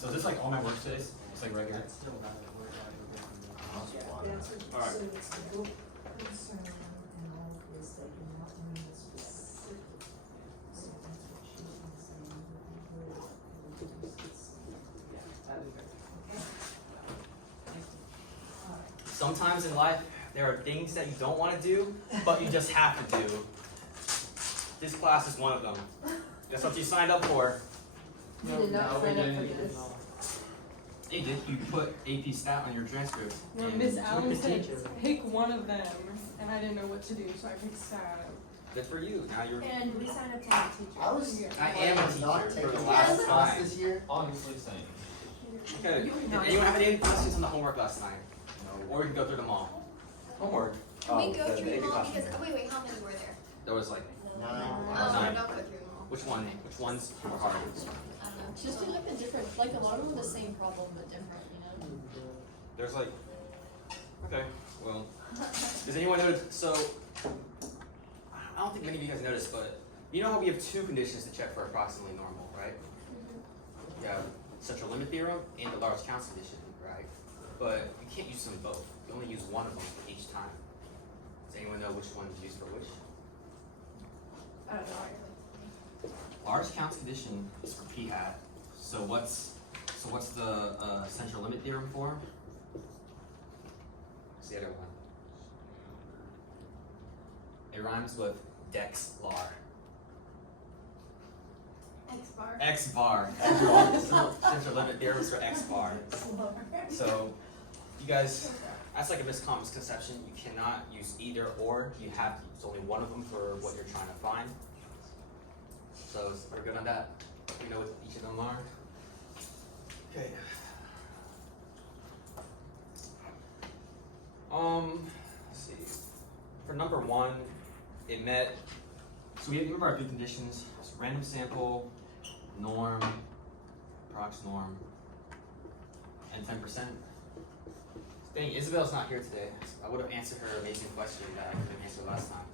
So is this like all my work today? It's like right here. All right. So it's the book concern and all is that you're not doing the specific. So that's what she's been saying, would be good if we do specific. Okay? Sometimes in life, there are things that you don't want to do, but you just have to do. This class is one of them. That's what you signed up for. You did not sign up for this. You did. You put AP Stat on your transcript. No, and Miss you Allen took the said teacher. pick one of them, and I didn't know what to do, so I picked stat. Good for you. Now you're. And we signed up to be a teacher. I was I am a teacher not for taking the the last last class time. this year. Obviously same. Okay. Did anyone have any questions on the homework last night? No. Or we can go through them all. Homework. Can we go the through AP them all? class. Because, oh, wait, how many were there? There was like, Oh, Nine. don't go through them all. which one? Which ones were hard? I don't know. Just do like the different, like a lot of them the same problem but different, you know? There's like, okay, well, does anyone notice? So, I don't think many of you guys noticed, but you know how we have two conditions to check for approximately normal, right? You have central limit theorem and the large counts condition, right? But you can't use them both. You only use one of them for each time. Does anyone know which one is used for which? I don't know. Large counts condition is for p hat. So what's the central limit theorem for? What's the other one? It rhymes with dex lar. X bar. X bar. Central limit theorem is for x bar. So you guys, that's like a misconception. You cannot use either or. You have to use only one of them for what you're trying to find. So we're good on that. We know what each of them are. Okay. Let's see. For number one, it met. So we remember our three conditions: so random sample, norm, prox norm, and 10%. Dang, Isabel's not here today. I would have answered her amazing question that I couldn't answer last time.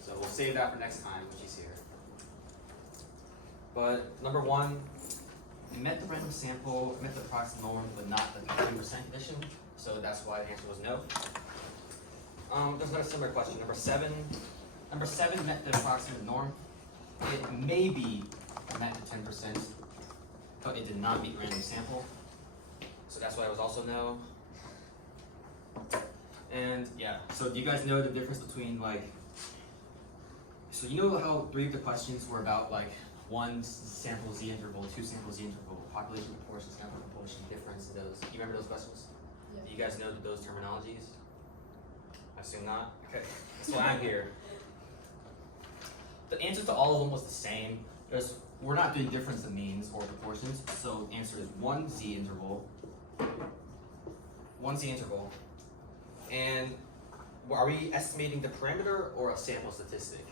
So we'll save that for next time when she's here. But number one, it met the random sample, it met the prox norm, but not the 10% condition. So that's why the answer was no. There's another similar question. Number seven met the approximate norm. It maybe met the 10%, but it did not meet random sample. So that's why it was also no. And yeah, so do you guys know the difference between like, so you know how three of the questions were about like one sample z interval, two sample z interval, population proportion, sample proportion, difference in those. Do you remember those questions? Yeah. Do you guys know those terminologies? I assume not. Okay, that's why I'm here. The answer to all of them was the same. We're not doing difference in means or proportions, so the answer is one z interval. And are we estimating the parameter or a sample statistic?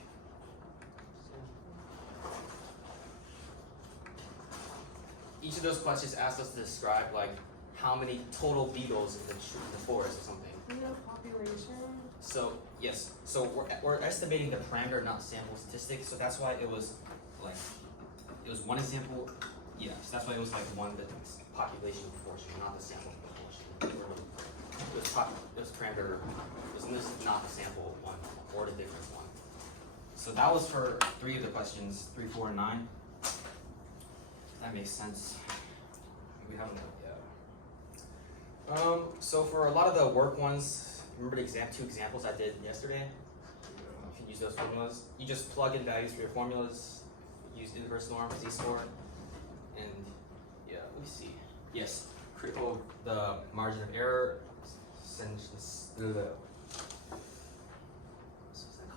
Each of those questions asked us to describe like how many total beetles in the forest or something. You know population? So yes, so we're estimating the parameter, not sample statistic. So that's why it was like one example. Yeah, so that's why it was like one the population proportion, not the sample proportion. It was parameter. This is not the sample one or the difference one. So that was for three of the questions, 3, 4, and 9. That makes sense. We haven't yet. So for a lot of the work ones, remember the two examples I did yesterday? You can use those formulas. You just plug in values for your formulas, use inverse norm, z-score, and yeah, let me see. Yes, critical the margin of error,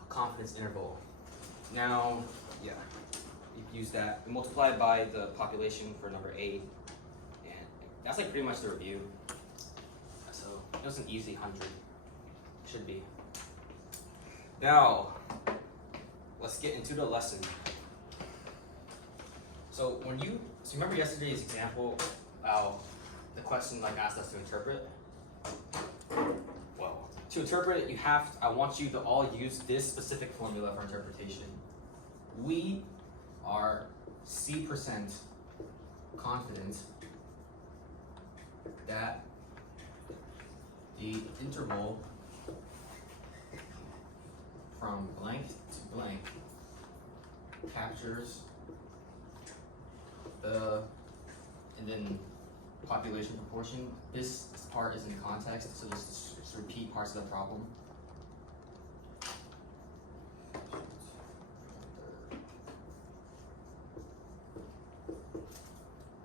confidence interval. Now, yeah, you can use that and multiply it by the population for number 8, and that's like pretty much the review. So it was an easy 100. Should be. Now, let's get into the lesson. So remember yesterday's example, how the question like asked us to interpret? Well, to interpret it, I want you to all use this specific formula for interpretation. We are C% confident that the interval from blank to blank captures the, and then population proportion. This part is in context, so just repeat parts of the problem.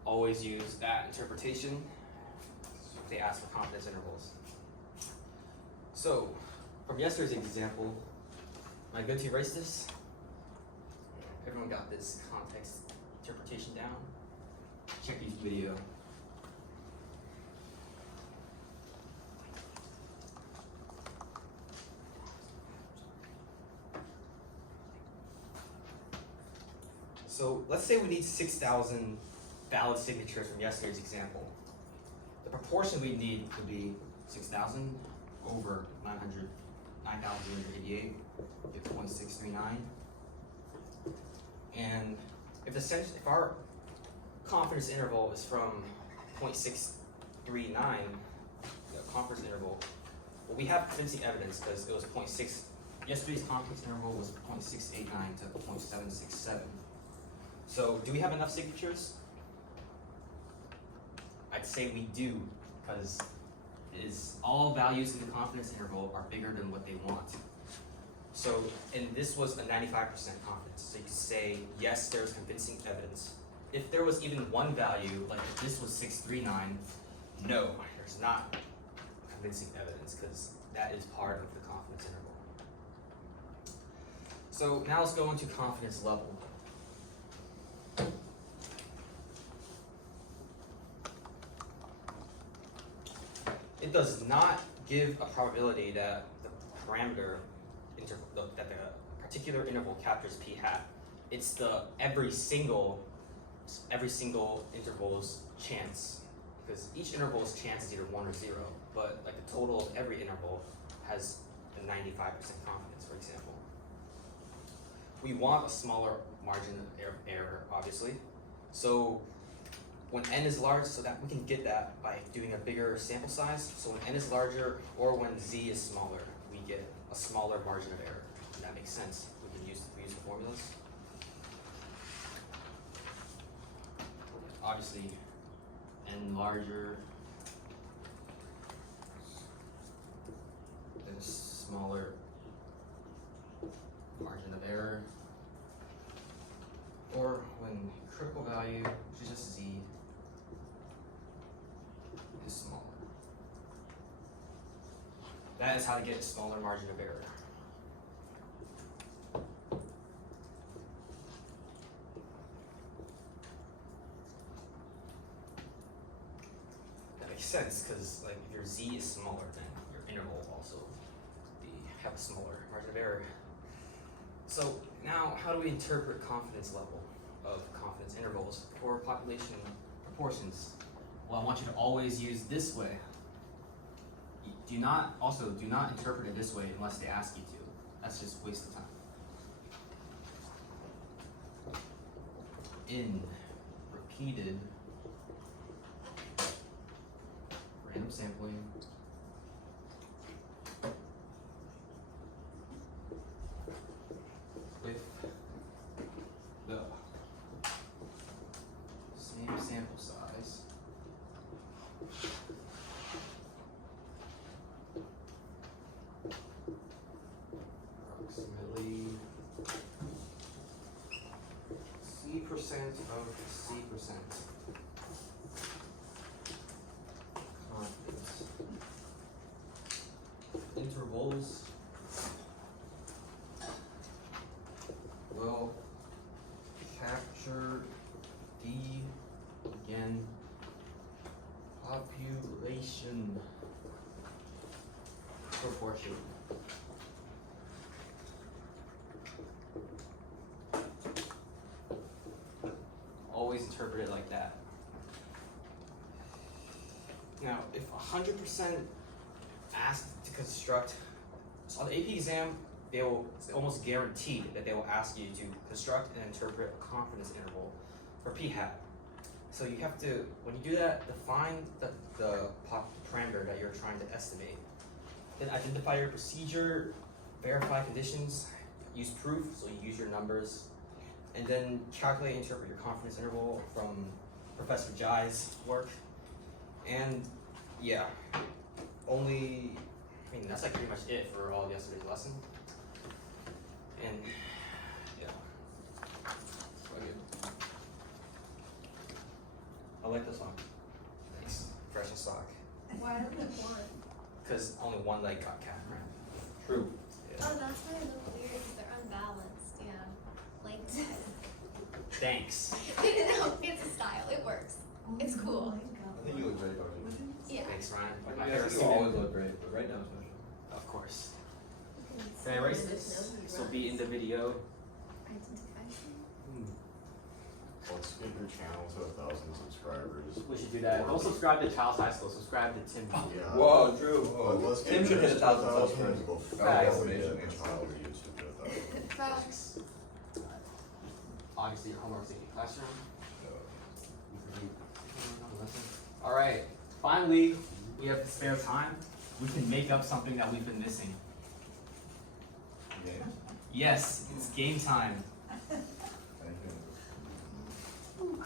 Always use that interpretation if they ask for confidence intervals. So, from yesterday's example, am I good to erase this? Everyone got this context interpretation down? Check YouTube video. So let's say we need 6,000 valid signatures from yesterday's example. The proportion we need would be 6,000 over 9,888, get 0.639. And if our confidence interval is from 0.639, the confidence interval, well, we have convincing evidence because it was 0.6. Yesterday's confidence interval was 0.689 to 0.767. So, do we have enough signatures? I'd say we do, because all values in the confidence interval are bigger than what they want. So, and this was a 95% confidence. So you could say, yes, there's convincing evidence. If there was even one value, like if this was 639, no, there's not convincing evidence, because that is part of the confidence interval. So now let's go into confidence level. It does not give a probability that the parameter that the particular interval captures p hat. It's the every single interval's chance, because each interval's chance is either 1 or 0, but like the total of every interval has a 95% confidence, for example. We want a smaller margin of error, obviously. So when n is large, so that we can get that by doing a bigger sample size. So when n is larger or when z is smaller, we get a smaller margin of error. And that makes sense. We can use the formulas. Obviously, n larger, then smaller margin of error. Or when critical value, which is just z, is smaller. That is how to get a smaller margin of error. That makes sense, because like if your z is smaller, then your interval will also have a smaller margin of error. So now, how do we interpret confidence level of confidence intervals for population proportions? Well, I want you to always use this way. Do not interpret it this way unless they ask you to. That's just a waste of time. In repeated random sampling with the same sample size, approximately C% of C% confidence intervals will capture the, again, population proportion. Always interpret it like that. Now, if 100% asked to construct, so on the AP exam, it's almost guaranteed that they will ask you to construct and interpret a confidence interval for p hat. So you have to, when you do that, define the parameter that you're trying to estimate. Then identify your procedure, verify conditions, use proof, so you use your numbers, and then calculate and interpret your confidence interval from Professor Jai's work. And yeah, that's like pretty much it for all of yesterday's lesson. And yeah, it's quite good. I like this song. Thanks. Fresh and sock. Why only one? Because only one leg got cat right. True. Yeah. Oh, that's why they look weird, because they're unbalanced, yeah. Like, Thanks. no, it's a style, it works. It's cool. I think you look great, Darcy. Yeah. Thanks, Ryan. Like my Yeah, favorite you student. always look great, but right now especially. Of course. Can I erase this? This will be in the video. Let's get your channel to 1,000 subscribers. We should do that. Don't subscribe to Charles High School. Subscribe to Tim. Yeah. Whoa, true. But let's get Tim should hit yours 1,000 to 1,000 subscribers. before Facts. we get the child YouTube to 1,000. Facts. Obviously, your homework's in your classroom. All right. Finally, we have spare time. We can make up something that we've been missing. Yeah. Yes, it's game time. Thank you.